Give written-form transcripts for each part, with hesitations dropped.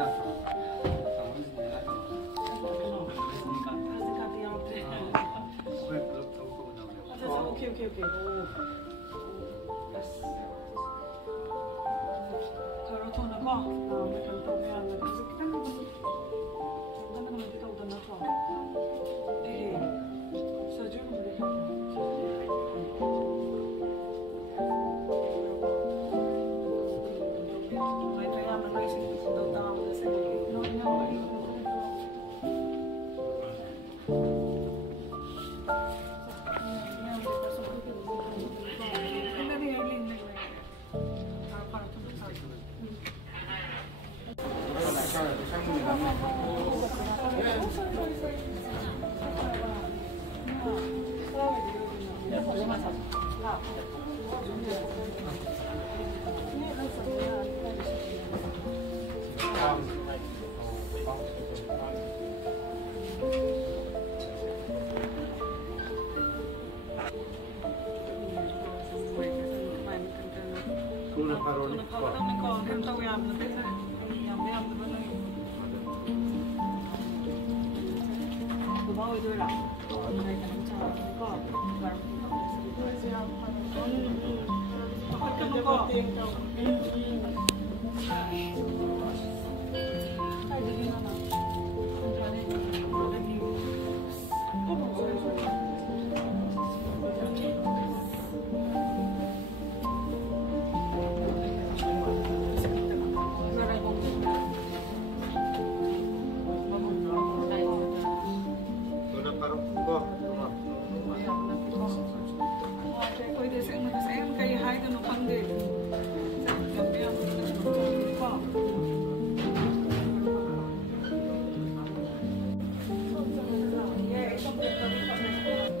오케이. Kalau thuna ko, may kanto mo yan. Kasi kita naman kita udah nato. Sajo mo dito. May kaya man tayo sing daw tao na sa no.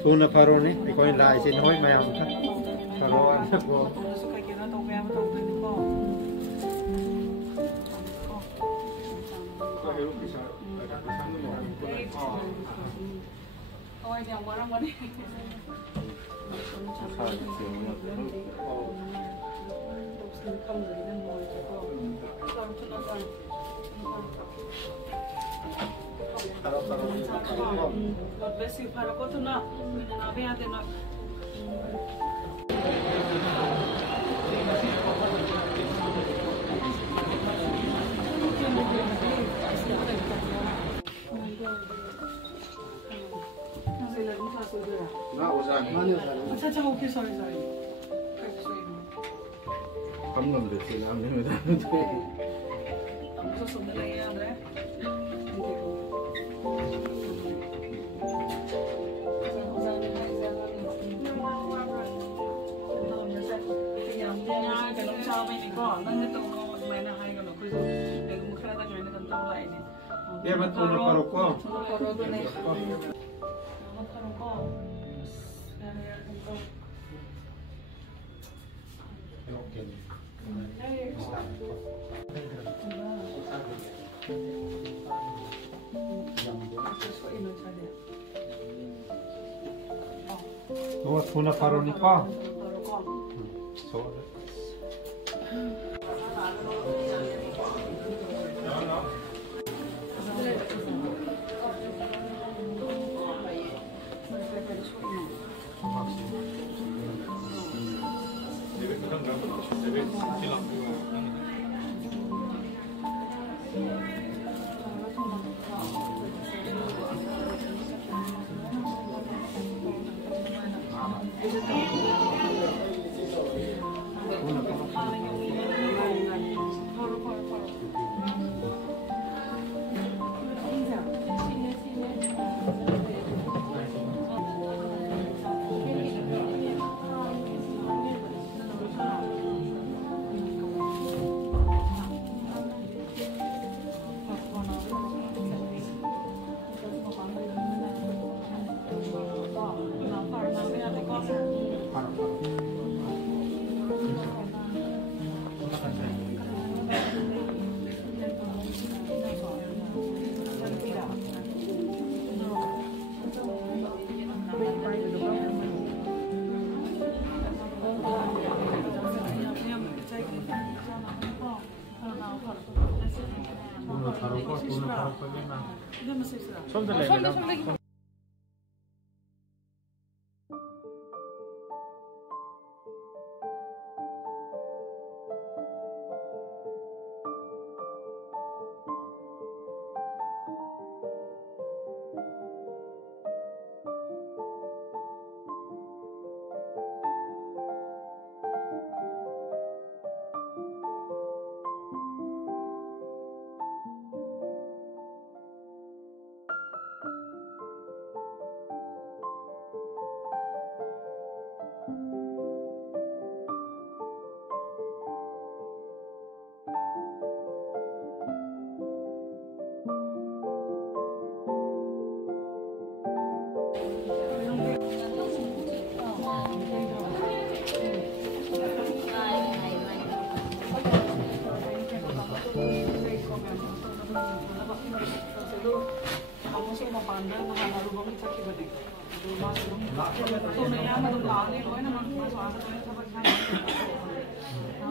Thuna paro ni, ikaw yung lai sin hoy mayam ka. Paro ano ko. God bless you. Para ko thuna. Nanabi natin na. Okay, sorry. Kamngam được thì làm cho người ta chơi. Ya betul paroko. Oh, thuna paro ni pa. So. 파로코 투나 파로코 이나 이게 무슨 있어? 손들 내면 amasu mapanda maharubang chahi bade to naya na laane loy na mas waga to sabak na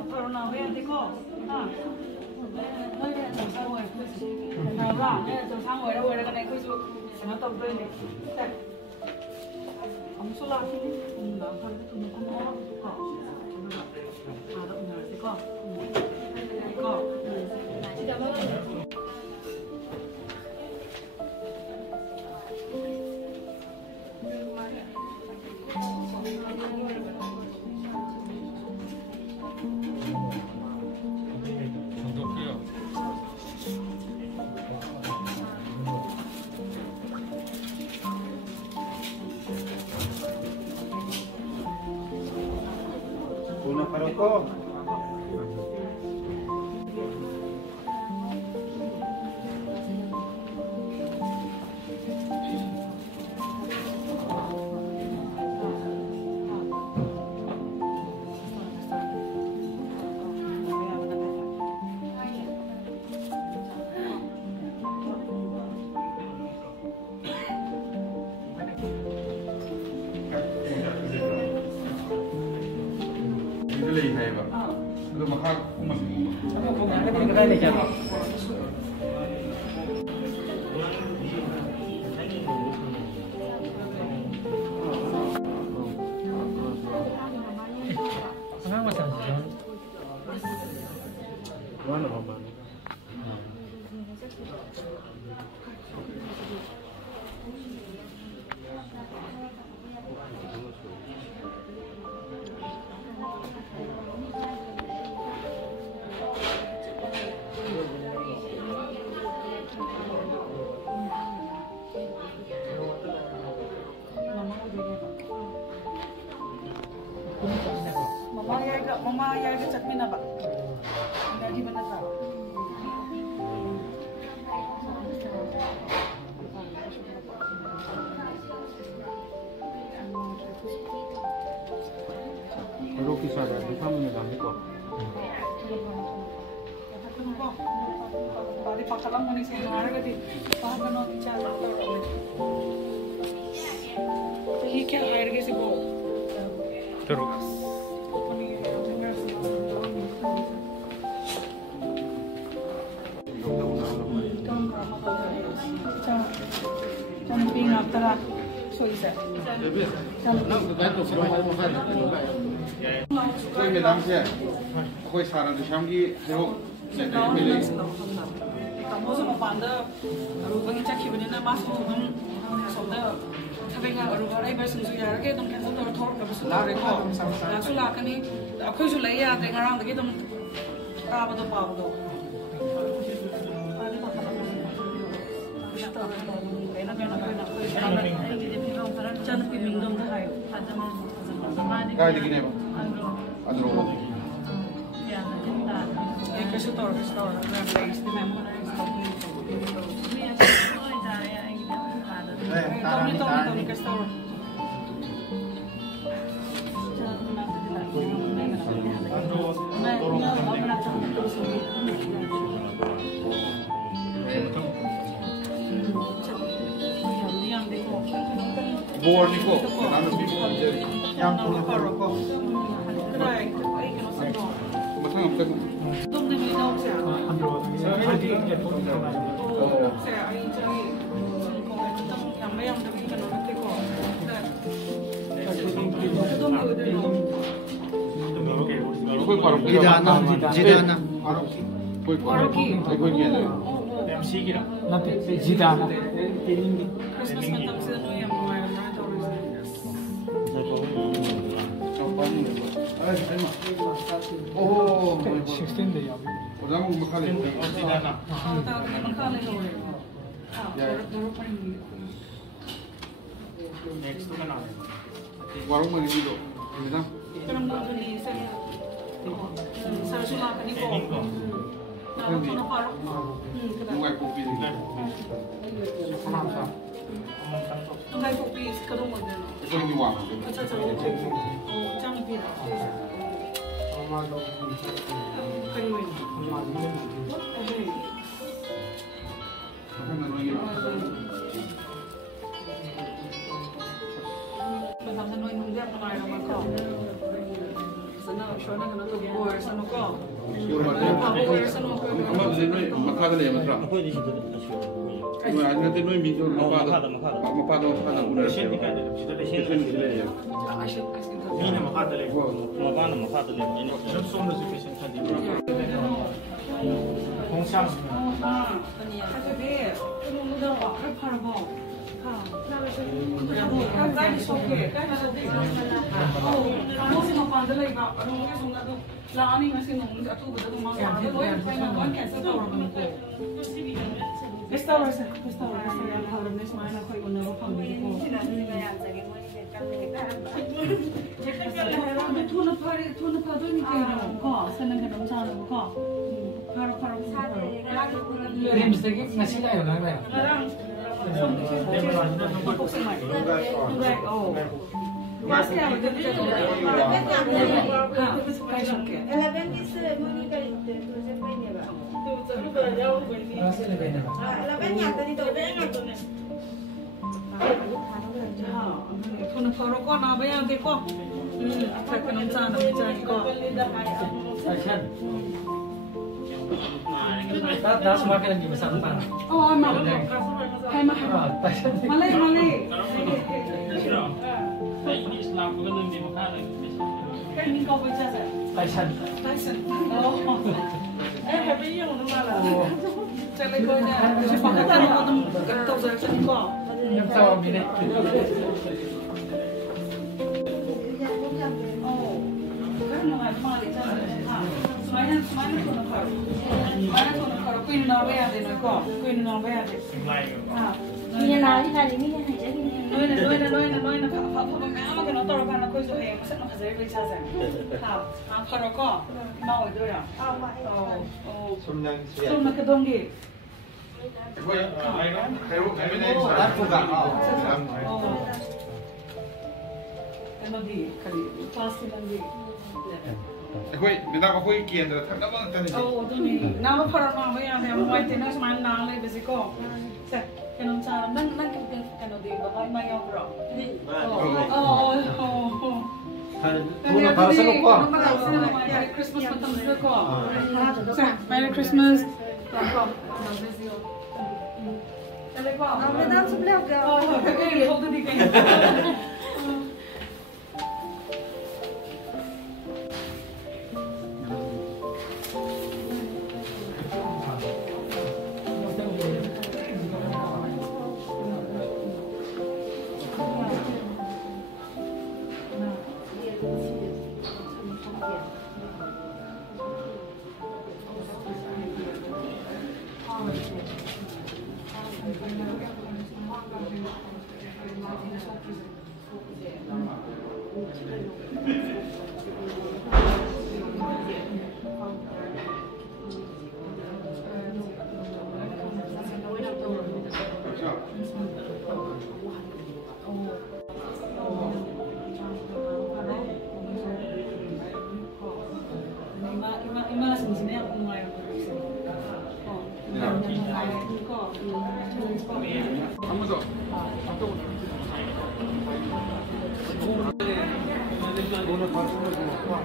pero na we dikho ha noi ve to sa we na ra ne to sang we ra ka nai khoi su na to be ni amasu la ki ni na kan tu ni ko mo ko ha da na dikho dikho Tuna paroko. Ini lagi apa? Itu mahal umat. Ini kita lihat. Angang macam mana? Mana apa? Mama ya ke chutney na ba? Hindi ba na sa? Roti sada, di kamu ni ko. Bali pakalam mo ni sa mga di pa gano chala. ये क्या हायर के से वो Terus. Camping after so is it? Koi medam se, koi saran tu shamgi hero. Kamu sama panda, rubang yang cakap ini nama masuk rubang soda. Tapi kalau rubang ini bersih sudah, kita dong kan soda thor, tapi sudah rekor. Nah sudah kan ini, aku sudah ya, dengan orang kita dong apa tu apa tu. Jangan pilih minum dah ayo. Kaya di gini ba? Adro. Ya, kita. Kasi store, na place di member na Tony ka store. Bor ni ko, ano bi mo yang punya paroko. Kaya, ay kino sa Masang ang Dum na may daw siya. saya ini cari kalau tentang yang bayang tapi kan orang teko. Jidana. Waroki. MC kira. Nanti jidana. Christmas matang sila no yang mga Oh, 16 day abi. orang mau makan ini. Jidana. tahu memang kali loh. Baru paling Next to kan apa? Warung mana itu? Ini kan? Kenapa nggak beli saya? Saya suka ini kok. Nah, kalau parok, Bukan kopi ini. Paham tak? nggak kopi sekarang aja. Itu ini wang. Oh, jangan biar. Kayu ini. Makan lagi. Bagaimana noi nunggu apa lagi nama kau? Sana, sana kena tu oirasanu kau. Oirasanu kau. Kamu di sini makan lagi mas Ram. Noi ada nanti noi minum makan. Makan udah. Sini kan ada. Kita ada sini. Asyik asyik. Ini makan dulu. Makan dulu. Ini semua sufficient tadi. Hongsang. Tapi dia, kalau muda apa parabo? Kan soke, kan soke. Oh, kamu sih mau pandai lagi pak? Kamu mungkin sudah tu, lani masih nunggu satu betul tu masih ada. Loh yang saya nak cancel tu orang tu. Restaurasi yang kalau ni semua nak kau ikut nak panggil tu. Thuna pada ni kaya kau, senang kena macam kau. Parang. Ini mesti nasi lah ya, nak ya. Dah semakin lagi besar pan. Oh, emang. Hai mah. Malay. Ini Islam bukan yang dimakan lagi. Kan ni kau baca saya. Tyson. Oh. Tapi yang mana lah. Cakap kau ni. Sepakatan kau tu tahu saya ni kau. Yang tahu bini. Oh. Kan mana mana cakap. Semuanya tu nak kau. Mana tu nak kau. Kuin nak bayar deh nak kau. Kuin nak bayar deh. Ini nari ini aja ini. Noi na apa memang kena tahu kan aku itu masa nak kerja di sana. Apa rokok? Mau itu ya. Oh. Sumna kedonggi. Nanti kali pasti nanti. Aku kian dah tak apa kan ini. Oh, tu ni. Nama parok nama yang saya mau itu nak semain nang lagi besiko. Saya kenapa cara nang kenapa di bawah mai yang bro. Oh. Thuna para sa lupa. Merry Christmas matang dulu ko. Merry Christmas. Kita sebelah ke. Oh, hold the game. Thuna para sa lupa.